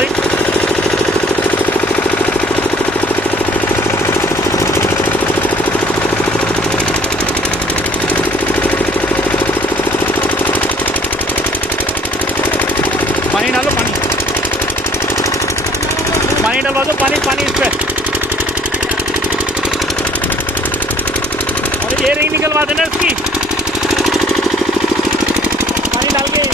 रही। पानी डालो, पानी पानी डलवा दो, पानी पानी इस पे। और ये रिंग निकलवा देना इसकी, पानी डाल के।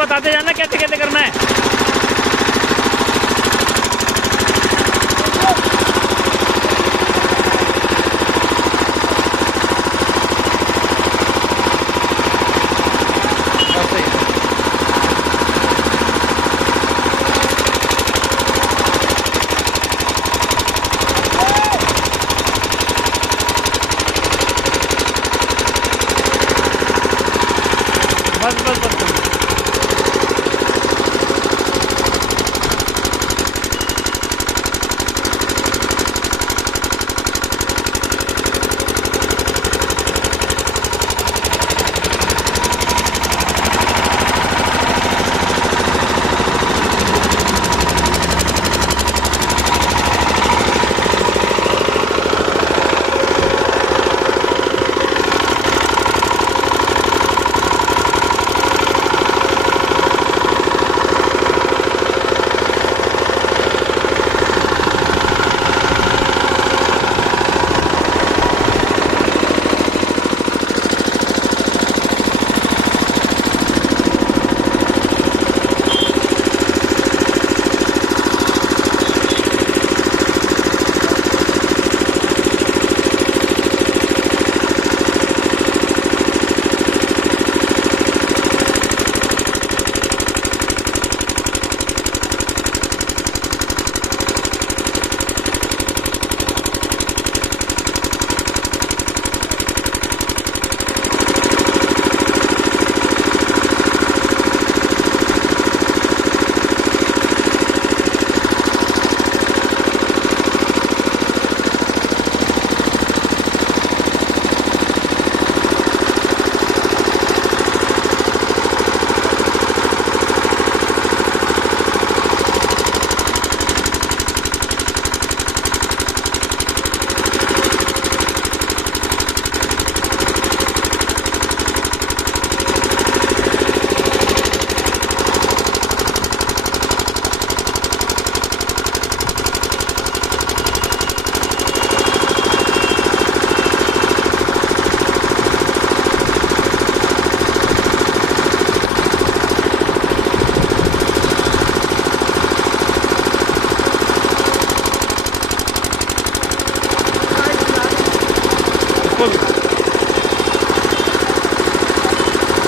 बताते जाना कैसे कैसे करना है। बस बस बस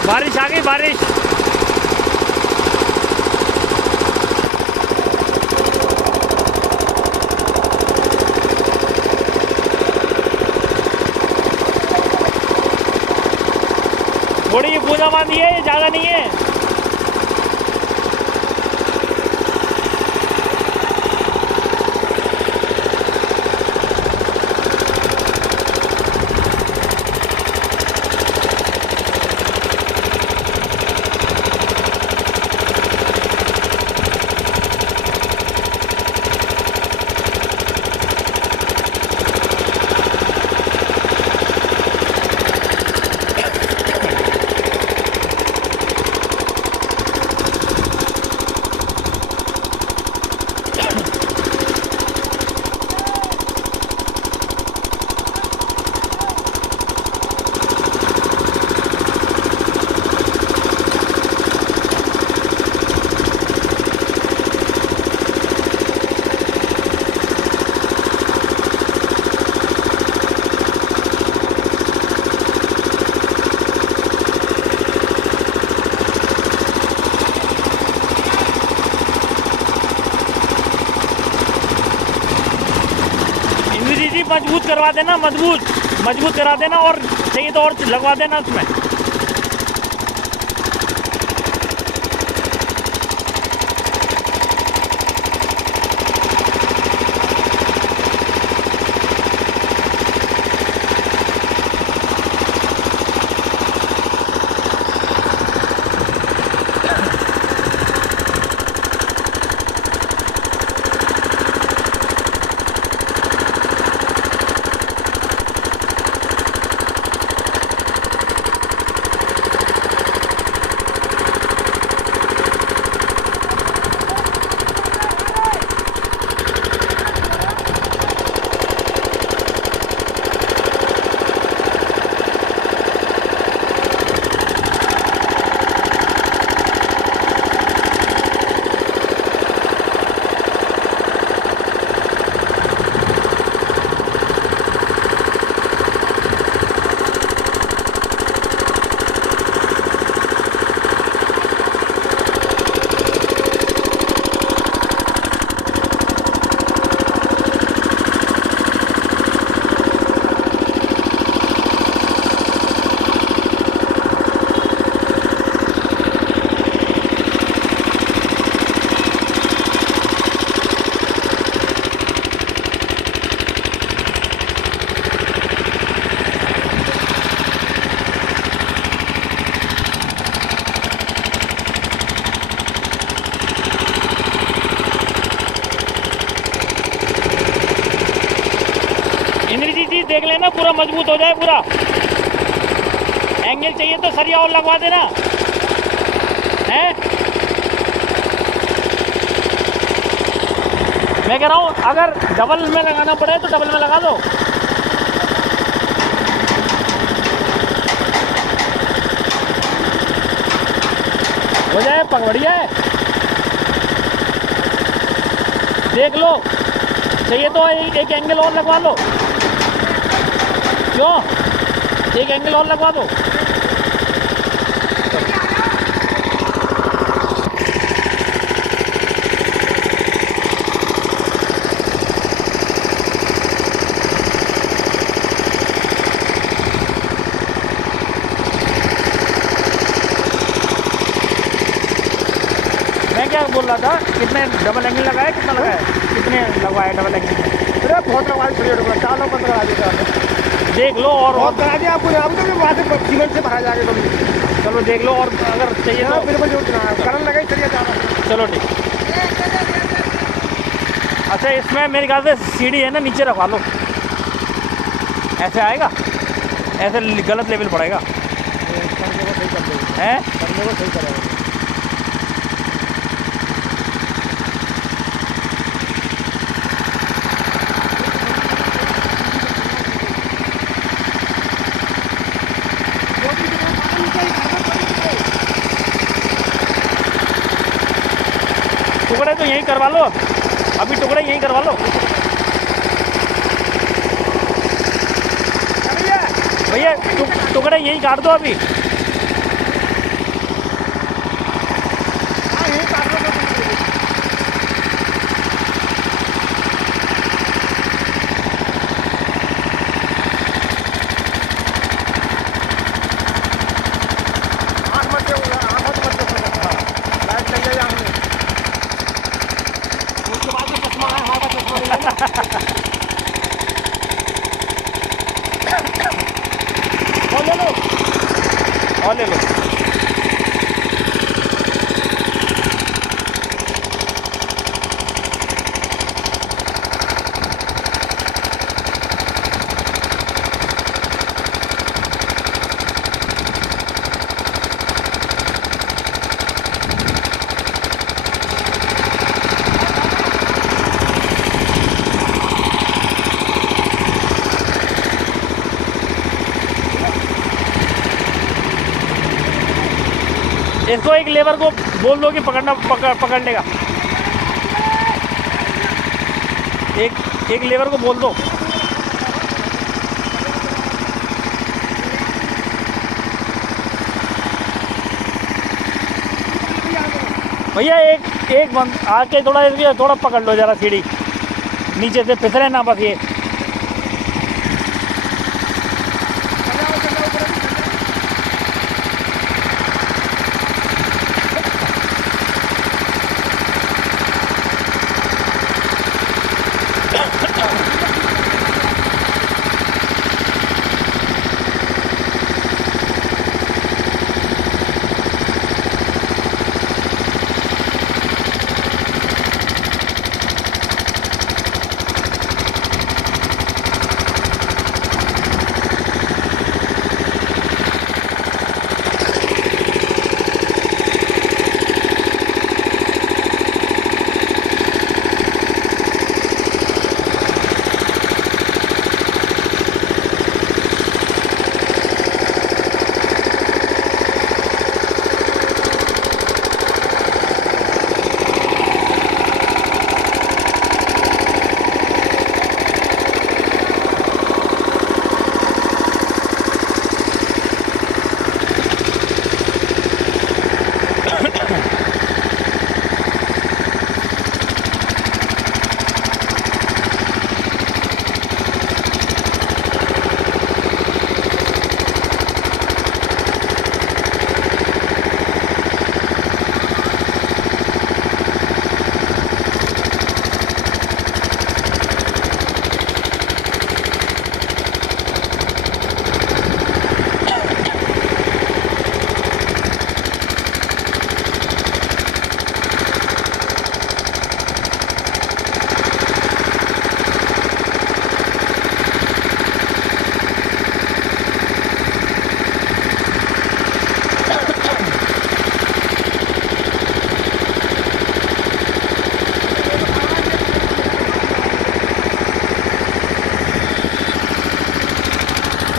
बारिश आ गई, बारिश। थोड़ी पूजा बांधी है, ये ज़्यादा नहीं है। मजबूत करवा देना, मजबूत करा देना, और चाहिए तो और लगवा देना उसमें। देख लेना पूरा मजबूत हो जाए, पूरा एंगल चाहिए तो सरिया और लगवा देना है। मैं कह रहा हूँ अगर डबल में लगाना पड़े तो डबल में लगा दो। हो जाए बढ़िया है, देख लो, चाहिए तो एक एंगल और लगवा लो। क्यों, एक एंगल और लगवा दो। मैं क्या बोल रहा था, कितने डबल एंगल लगाया, कितना लगाया, कितने लगवाए डबल एंगल? अरे बहुत लगवाए, 4 लोग 15 लगा दिया। देख लो और बहुत करा दिया आपको, अब तो वहाँ से सीमेंट से भरा जाएगा कभी। चलो देख लो, और अगर चाहिए तो फिर मुझे उठना है, करंट लगाई चलिए जाना। चलो ठीक। अच्छा, इसमें मेरे ख्याल से सीढ़ी है ना, नीचे रखवा लो, ऐसे आएगा, ऐसे गलत लेवल पड़ेगा। करने को सही कर देगा, हैं करने को सही करेगा। टुकड़े तो यहीं करवा लो, अभी टुकड़े यहीं करवा लो भैया, टुकड़े यहीं काट दो अभी। और ले लो। और ले लो। इसको एक लेबर को बोल दो कि पकड़ने का। एक लेबर को बोल दो। भैया एक बंद आके थोड़ा इसके थोड़ा पकड़ लो जरा सीढ़ी, नीचे से फिसले ना बस ये।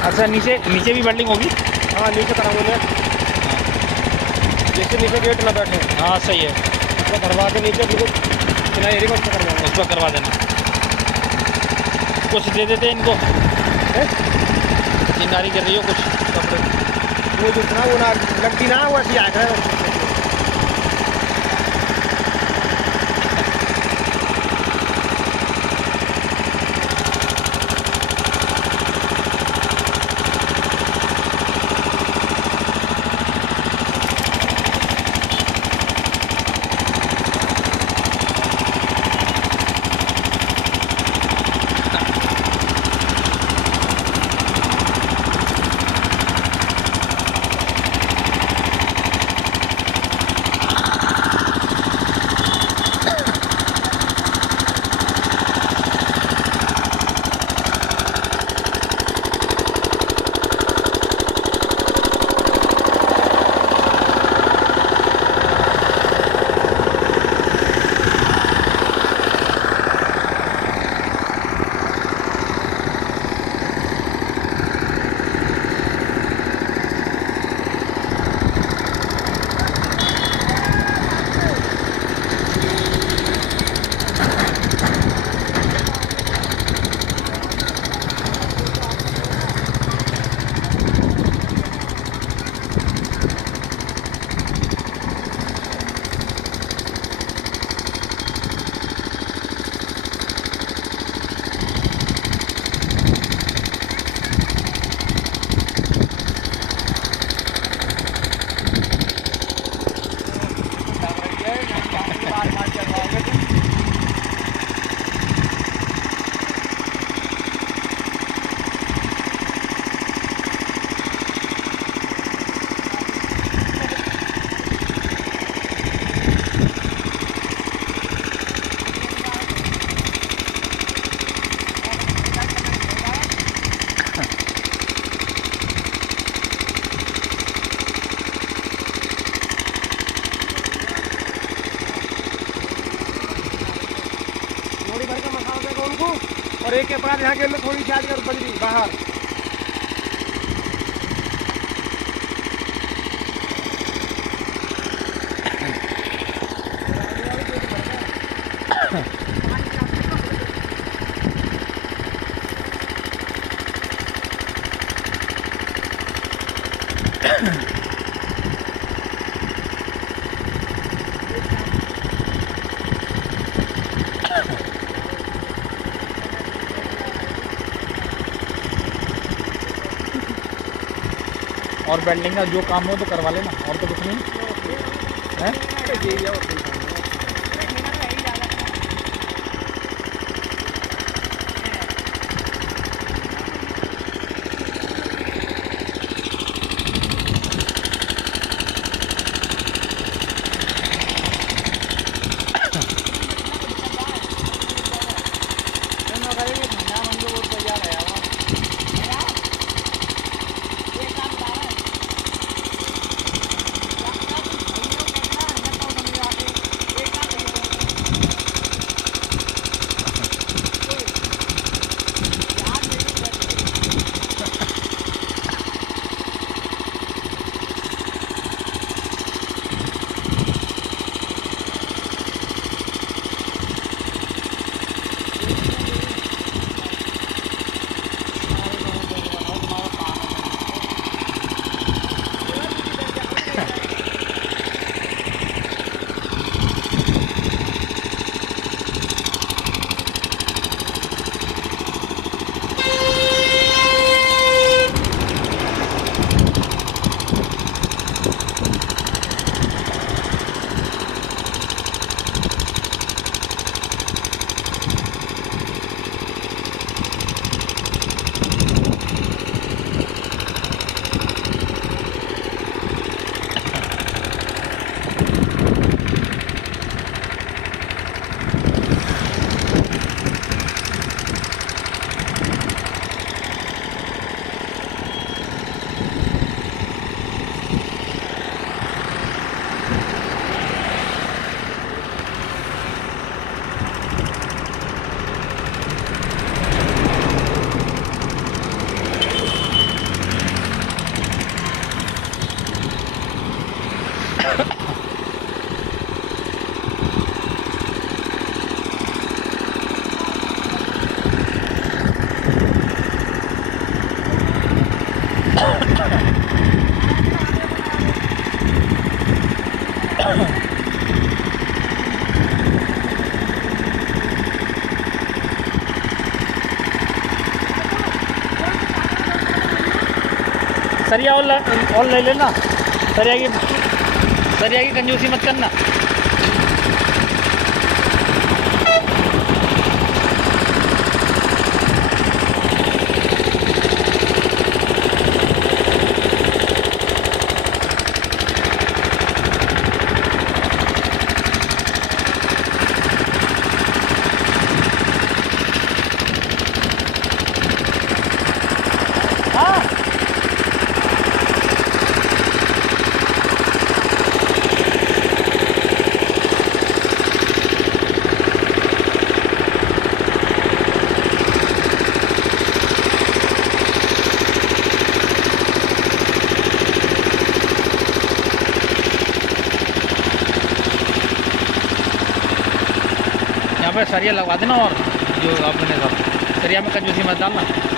अच्छा, नीचे भी वेल्डिंग होगी? हाँ, नीचे कराऊंगे। जैसे नीचे गेट ना बैठे। हाँ सही है, तो भरवा के नीचे बिल्कुल सिलाई एरिया को करवाना, उस पर करवा देना। कुछ दे देते इनको, चिंगारी कर रही हो कुछ कपड़े, वो जितना वो ना लगती ना वो ऐसी आएगा। और एक के बाद यहाँ के लोग थोड़ी चार्ज कर बजरी बाहर। और वेल्डिंग का जो काम हो तो करवा लेना, और तो कुछ नहीं है। सरिया और ले लेना, सरिया की कंजूसी मत करना। यहाँ पे सरिया लगवा देना, और जो आपने सरिया में कंजूसी मत डालना।